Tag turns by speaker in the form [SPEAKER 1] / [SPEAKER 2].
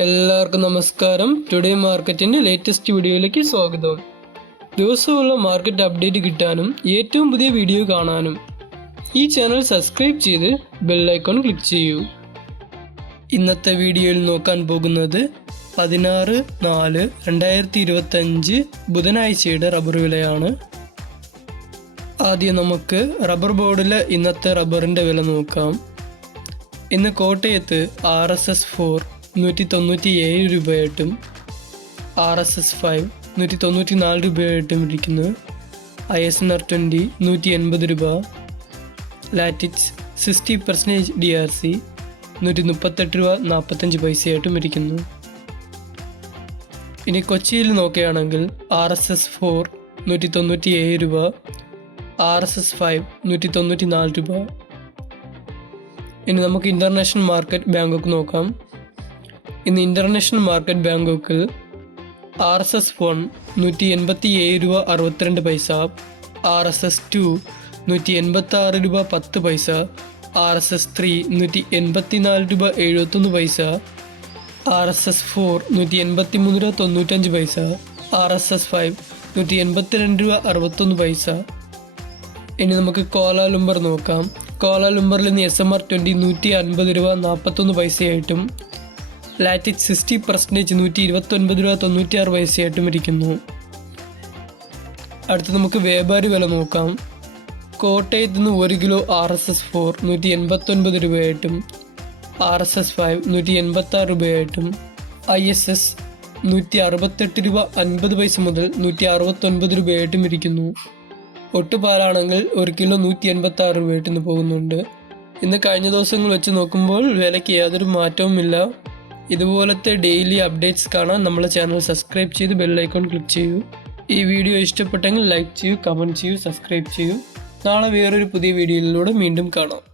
[SPEAKER 1] എല്ലാവർക്കും നമസ്കാരം. ടുഡേ മാർക്കറ്റിന്റെ ലേറ്റസ്റ്റ് വീഡിയോയിലേക്ക് സ്വാഗതം. ദിവസമുള്ള മാർക്കറ്റ് അപ്ഡേറ്റ് കിട്ടാനും ഏറ്റവും പുതിയ വീഡിയോ കാണാനും ഈ ചാനൽ സബ്സ്ക്രൈബ് ചെയ്ത് ബെല്ലൈക്കോൺ ക്ലിക്ക് ചെയ്യൂ. ഇന്നത്തെ വീഡിയോയിൽ നോക്കാൻ പോകുന്നത് പതിനാറ് നാല് രണ്ടായിരത്തി ഇരുപത്തഞ്ച് ബുധനാഴ്ചയുടെ റബ്ബർ വിലയാണ്. ആദ്യം നമുക്ക് റബ്ബർ ബോർഡിലെ ഇന്നത്തെ റബ്ബറിന്റെ വില നോക്കാം. ഇന്ന് കോട്ടയത്ത് ആർ എസ് എസ് ഫോർ നൂറ്റി തൊണ്ണൂറ്റി ഏഴ് രൂപയായിട്ടും ആർ എസ് എസ് ഫൈവ് നൂറ്റി തൊണ്ണൂറ്റി നാല് രൂപയായിട്ടും ഇരിക്കുന്നു. I S N R twenty നൂറ്റി എൺപത് രൂപ. Latex sixty percentage D R C നൂറ്റി മുപ്പത്തെട്ട് രൂപ നാൽപ്പത്തഞ്ച് പൈസയായിട്ടും ഇരിക്കുന്നു. ഇനി കൊച്ചിയിൽ നോക്കുകയാണെങ്കിൽ ആർ എസ് എസ് ഫോർ നൂറ്റി തൊണ്ണൂറ്റി ഏഴ് രൂപ ആർ എസ് എസ് ഫൈവ് നൂറ്റി തൊണ്ണൂറ്റി നാല് രൂപ. ഇനി നമുക്ക് ഇന്റർനാഷണൽ മാർക്കറ്റ് ബാങ്കോക്ക് നോക്കാം. ഇന്ന് ഇന്റർനാഷണൽ മാർക്കറ്റ് ബാങ്കോക്കിൽ ആർ എസ് എസ് വൺ നൂറ്റി എൺപത്തി ഏഴ് രൂപ അറുപത്തിരണ്ട് പൈസ ആർ എസ് എസ് ടു നൂറ്റി എൺപത്തി ആറ് രൂപ പത്ത് പൈസ ആർ എസ് എസ് ത്രീ നൂറ്റി എൺപത്തി നാല് രൂപ എഴുപത്തൊന്ന് പൈസ ആർ എസ് എസ് ഫോർ നൂറ്റി എൺപത്തി മൂന്ന് രൂപ തൊണ്ണൂറ്റഞ്ച് പൈസ ആർ എസ് എസ് ഫൈവ് നൂറ്റി എൺപത്തിരണ്ട് രൂപ അറുപത്തൊന്ന് പൈസ. ഇനി നമുക്ക് കോലാലുംബർ നോക്കാം. കോലാലുംബറിൽ നിന്ന് എസ് എം ആർ ട്വന്റി നൂറ്റി അൻപത് രൂപ നാൽപ്പത്തൊന്ന് പൈസയായിട്ടും ലാറ്റിക് സിക്സ്റ്റി പെർസെന്റേജ് നൂറ്റി ഇരുപത്തൊൻപത് രൂപ തൊണ്ണൂറ്റിയാറ് പൈസയായിട്ടും ഇരിക്കുന്നു. അടുത്ത് നമുക്ക് വ്യാപാരി വില നോക്കാം. കോട്ടയത്ത് നിന്ന് ഒരു kilo R S S four നൂറ്റി എൺപത്തൊൻപത് രൂപയായിട്ടും ആർ എസ് എസ് ഫൈവ് നൂറ്റി എൺപത്താറ് രൂപയായിട്ടും ഐ എസ് എസ് നൂറ്റി അറുപത്തെട്ട് രൂപ അൻപത് പൈസ മുതൽ നൂറ്റി അറുപത്തൊൻപത് രൂപയായിട്ടും ഇരിക്കുന്നു. ഒട്ടുപാലാണെങ്കിൽ ഒരു കിലോ നൂറ്റി എൺപത്തി ആറ് രൂപയായിട്ട് ഇന്ന് പോകുന്നുണ്ട്. ഇന്ന് കഴിഞ്ഞ ദിവസങ്ങൾ വെച്ച് നോക്കുമ്പോൾ വിലയ്ക്ക് യാതൊരു മാറ്റവുമില്ല. ഇതുപോലത്തെ ഡെയിലി അപ്ഡേറ്റ്സ് കാണാൻ നമ്മളെ ചാനൽ സബ്സ്ക്രൈബ് ചെയ്ത് ബെല്ലൈക്കോൺ ക്ലിക്ക് ചെയ്യൂ. ഈ വീഡിയോ ഇഷ്ടപ്പെട്ടെങ്കിൽ ലൈക്ക് ചെയ്യൂ കമന്റ് ചെയ്യൂ സബ്സ്ക്രൈബ് ചെയ്യൂ. നാളെ വേറൊരു പുതിയ വീഡിയോയിലൂടെ വീണ്ടും കാണാം.